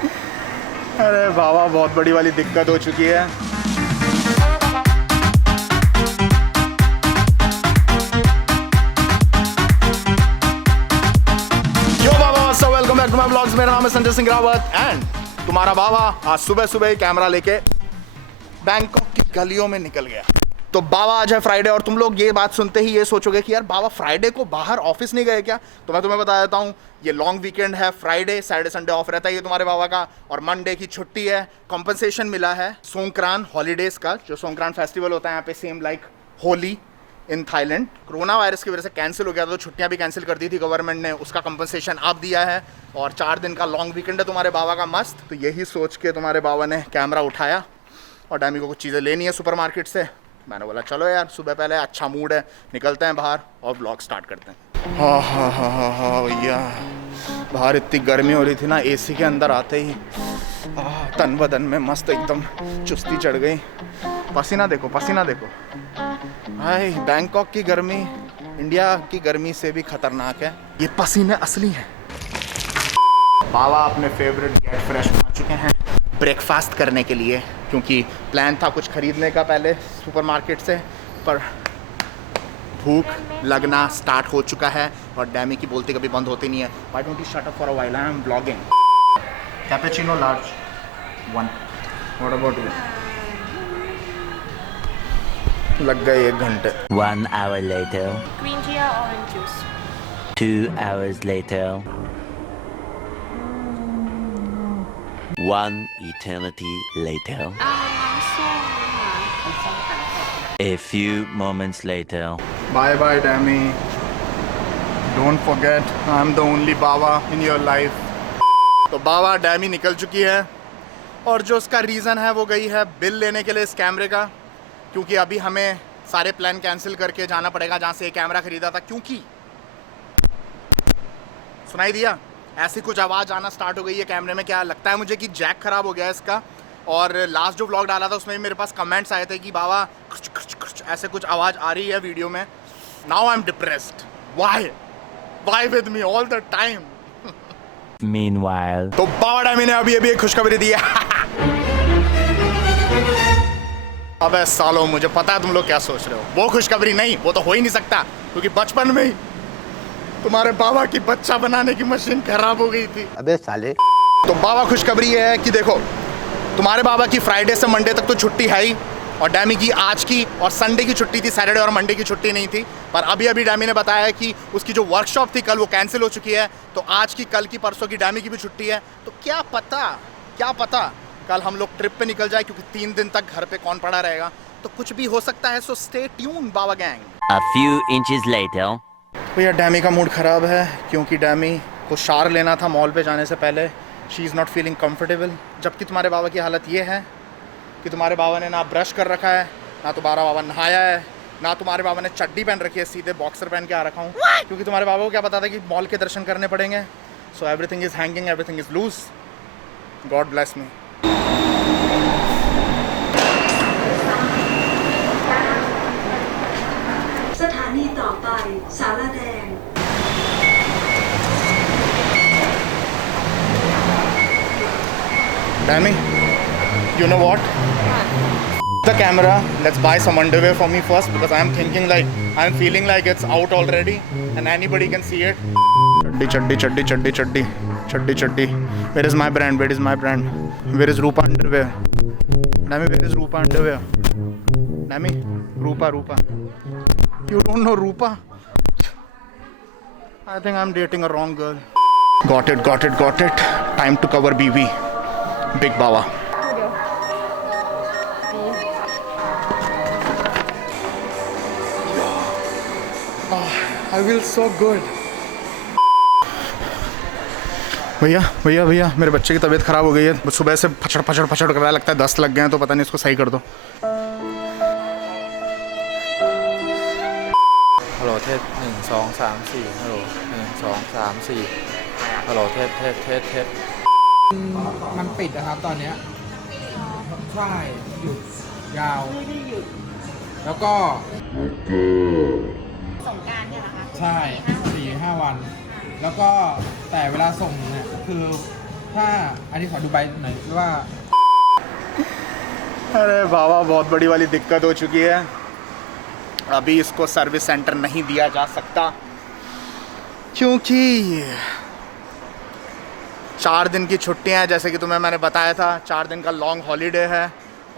अरे बाबा बहुत बड़ी वाली दिक्कत हो चुकी है। यो बाबा so welcome back to my blogs. मेरा नाम है संजय सिंह रावत एंड तुम्हारा बाबा आज सुबह सुबह ही कैमरा लेके बैंकॉक की गलियों में निकल गया। तो बाबा आज है फ्राइडे और तुम लोग ये बात सुनते ही ये सोचोगे कि यार बाबा फ्राइडे को बाहर ऑफिस नहीं गए क्या। तो मैं तुम्हें बता देता हूँ, ये लॉन्ग वीकेंड है, फ्राइडे सैटरडे संडे ऑफ रहता है ये तुम्हारे बाबा का, और मंडे की छुट्टी है। कॉम्पनसेशन मिला है सोंक्रान हॉलीडेज का, जो सोंक्रान फेस्टिवल होता है यहाँ पे same like holy in Thailand. Corona virus की वजह से कैंसिल हो गया था, तो छुट्टियां भी कैंसिल कर दी थी गवर्नमेंट ने, उसका कंपनसेशन अब दिया है। और 4 दिन का लॉन्ग वीकेंड है तुम्हारे बाबा का मस्त। तो यही सोच के तुम्हारे बाबा ने कैमरा उठाया और डैमी को कुछ चीज़ें लेनी है सुपरमार्केट से। मैंने बोला चलो यार सुबह पहले अच्छा मूड है, निकलते हैं बाहर और व्लॉग स्टार्ट करते हैं। हाँ भैया, बाहर इतनी गर्मी हो रही थी ना, एसी के अंदर आते ही तन बदन में मस्त एकदम चुस्ती चढ़ गई। पसीना देखो, पसीना देखो भाई। बैंकॉक की गर्मी इंडिया की गर्मी से भी खतरनाक है, ये पसीने असली हैं। बाबा अपने फेवरेट गेट फ्रेश में आ चुके हैं ब्रेकफास्ट करने के लिए, क्योंकि प्लान था कुछ खरीदने का पहले सुपरमार्केट से, पर भूख लगना स्टार्ट हो चुका है और डैमी की बोलती कभी बंद होती नहीं है। Why don't you shut up for a while, I am vlogging. Cappuccino large 1। What about you? लग गए 1 घंटे। 1 hour later. Green tea or orange juice? 2 hours later. 1 eternity later. A few moments later. Bye bye Dami. Don't forget I'm the only Baba in your life. तो बाबा डैमी निकल चुकी है और जो उसका रीज़न है वो गई है बिल लेने के लिए इस कैमरे का, क्योंकि अभी हमें सारे प्लान कैंसिल करके जाना पड़ेगा जहाँ से ये कैमरा खरीदा था। क्योंकि सुनाई दिया ऐसी कुछ आवाज़ आना स्टार्ट हो गई है कैमरे में। क्या लगता है मुझे कि जैक ख़राब हो गया है इसका। और लास्ट जो व्लॉग डाला था उसमें भी मेरे पास कमेंट्स आए थे कि बाबा कुछ कुछ कुछ ऐसे कुछ आवाज़ आ रही है वीडियो में। Now I am depressed. Why with me all the time. Meanwhile. तो बाबा डैमी ने अभी एक खुशखबरी दी है। अबे सालों, मुझे पता है तुम लोग क्या सोच रहे हो। वो खुशखबरी नहीं, वो तो हो ही नहीं सकता, क्योंकि बचपन में ही तुम्हारे बाबा की बच्चा बनाने की मशीन खराब हो गई थी। अबे साले। तो बाबा खुशखबरी है कि देखो, तुम्हारे बाबा की फ्राइडे से मंडे तक तो छुट्टी है ही, और डैमी की आज की और संडे की छुट्टी थी, सैटरडे और मंडे की छुट्टी नहीं थी। पर अभी डैमी ने बताया है कि उसकी जो वर्कशॉप थी कल वो कैंसिल हो चुकी है, तो आज की, कल की, परसों की डैमी की भी छुट्टी है। तो क्या पता कल हम लोग ट्रिप पे निकल जाए, क्योंकि 3 दिन तक घर पे कौन पड़ा रहेगा, तो कुछ भी हो सकता है। So stay tune Baba gang. A few inches later. भैया डैमी का मूड ख़राब है, क्योंकि डैमी को शार लेना था मॉल पे जाने से पहले। She is not feeling comfortable. जबकि तुम्हारे बाबा की हालत ये है कि तुम्हारे बाबा ने ना ब्रश कर रखा है, ना तुम्हारा बाबा नहाया है, ना तुम्हारे बाबा ने चड्डी पहन रखी है, सीधे बॉक्सर पहन के आ रखा हूँ, क्योंकि तुम्हारे बाबा को क्या पता था कि मॉल के दर्शन करने पड़ेंगे। So everything is hanging, everything is loose. God bless me. सถานีต่อไปสารแดง Dami, you know what? The camera. Let's buy some underwear for me first, because I'm thinking like I'm feeling like it's out already and anybody can see it. Chaddi. Where is my brand? Where is Rupa underwear? Dami, where is Rupa underwear? Dami, Rupa. You don't know Rupa? I think I'm dating a wrong girl. Got it. Time to cover BV. Big Baba. I feel so good. भैया मेरे बच्चे की तबीयत खराब हो गई है। सुबह से फचड़ कर रहा है, लगता है 10 लग गए हैं, तो पता नहीं इसको सही कर दो।ฮัลโหลเทส1 2 3 4ฮัลโหล1 2 3 4ฮัลโหลเทสมันปิดนะครับตอนเนี้ยใช่หยุดยาวไม่ได้หยุดแล้วก็สงกรานต์เนี่ยนะคะ ใช่4-5 วันแล้วก็แต่เวลาส่งเนี่ยคือ ถ้าอันนี้ขอดูใบหน่อยว่า अरे बाबा बहुत बड़ी वाली दिक्कत हो चुकी है अभी इसको सर्विस सेंटर नहीं दिया जा सकता क्योंकि 4 दिन की छुट्टियां हैं जैसे कि तुम्हें मैंने बताया था 4 दिन का लॉन्ग हॉलीडे है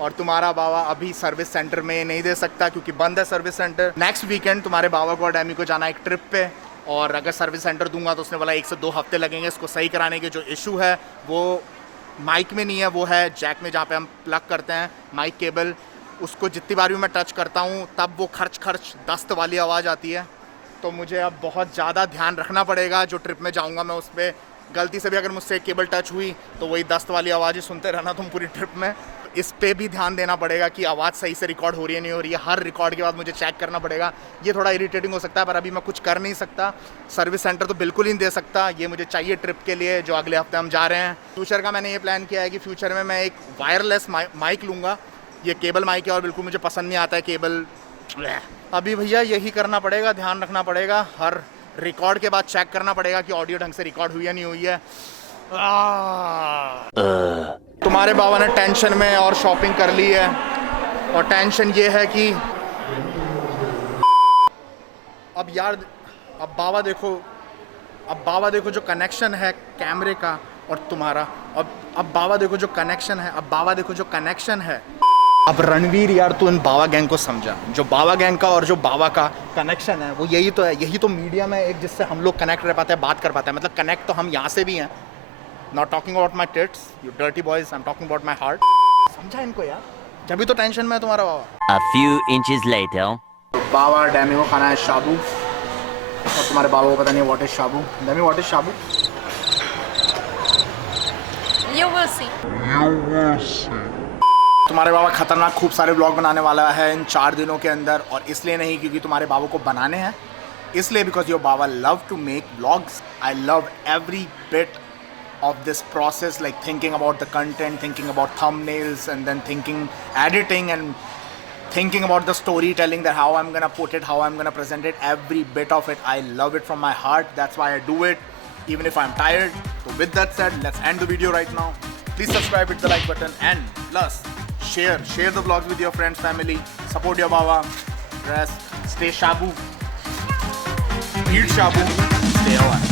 और तुम्हारा बाबा अभी सर्विस सेंटर में नहीं दे सकता क्योंकि बंद है सर्विस सेंटर नेक्स्ट वीकेंड तुम्हारे बाबा को और डैमी को जाना एक ट्रिप पे और अगर सर्विस सेंटर दूंगा तो उसने बोला 1 से 2 हफ्ते लगेंगे इसको सही कराने के जो इशू है वो माइक में नहीं है वो है जैक में जहाँ पे हम प्लग करते हैं माइक केबल उसको जितनी बार भी मैं टच करता हूँ तब वो खर्च दस्त वाली आवाज़ आती है तो मुझे अब बहुत ज़्यादा ध्यान रखना पड़ेगा जो ट्रिप में जाऊँगा मैं उस पर गलती से भी अगर मुझसे केबल टच हुई तो वही दस्त वाली आवाज़ ही सुनते रहना तुम पूरी ट्रिप में इस पे भी ध्यान देना पड़ेगा कि आवाज़ सही से रिकॉर्ड हो रही है नहीं हो रही है हर रिकॉर्ड के बाद मुझे चेक करना पड़ेगा ये थोड़ा इरिटेटिंग हो सकता है पर अभी मैं कुछ कर नहीं सकता सर्विस सेंटर तो बिल्कुल ही नहीं दे सकता ये मुझे चाहिए ट्रिप के लिए जो अगले हफ्ते हम जा रहे हैं फ्यूचर का मैंने ये प्लान किया है कि फ्यूचर में मैं एक वायरलेस माइक लूँगा ये केबल माइक है और बिल्कुल मुझे पसंद नहीं आता है केबल अभी भैया यही करना पड़ेगा ध्यान रखना पड़ेगा हर रिकॉर्ड के बाद चेक करना पड़ेगा कि ऑडियो ढंग से रिकॉर्ड हुई है नहीं हुई है तुम्हारे बाबा ने टेंशन में और शॉपिंग कर ली है और टेंशन ये है कि अब यार अब बाबा देखो जो कनेक्शन है कैमरे का और तुम्हारा अब बाबा देखो जो कनेक्शन है अब रणवीर यार तू इन बाबा गैंग को समझा जो बाबा गैंग का और जो बाबा का कनेक्शन है वो यही तो है यही तो मीडियम है एक जिससे हम लोग कनेक्ट रह पाते हैं बात कर पाते हैं मतलब कनेक्ट तो हम यहाँ से भी हैं not talking about my tits you dirty boys I am talking about my heart समझा इनको यार जब तो टेंशन में है तुम्हारा बाबा A few inches later. बाबा डैमी को खाना है शाबू और तुम्हारे बाबा को पता नहीं व्हाट इज शाबू डैमी व्हाट इज शाबू You will see. तुम्हारे बाबा खतरनाक खूब सारे व्लॉग बनाने वाला है इन 4 दिनों के अंदर और इसलिए नहीं क्योंकि तुम्हारे बाबा को बनाने हैं इसलिए बिकॉज योर बाबा love to make vlogs I love every bit of this process like thinking about the content thinking about thumbnails and then thinking editing and thinking about the storytelling that how I'm gonna put it how I'm gonna present it every bit of it I love it from my heart that's why I do it even if I'm tired so with that said let's end the video right now please subscribe hit the like button and plus share the vlogs with your friends family support your baba rest stay shabu eat shabu stay alive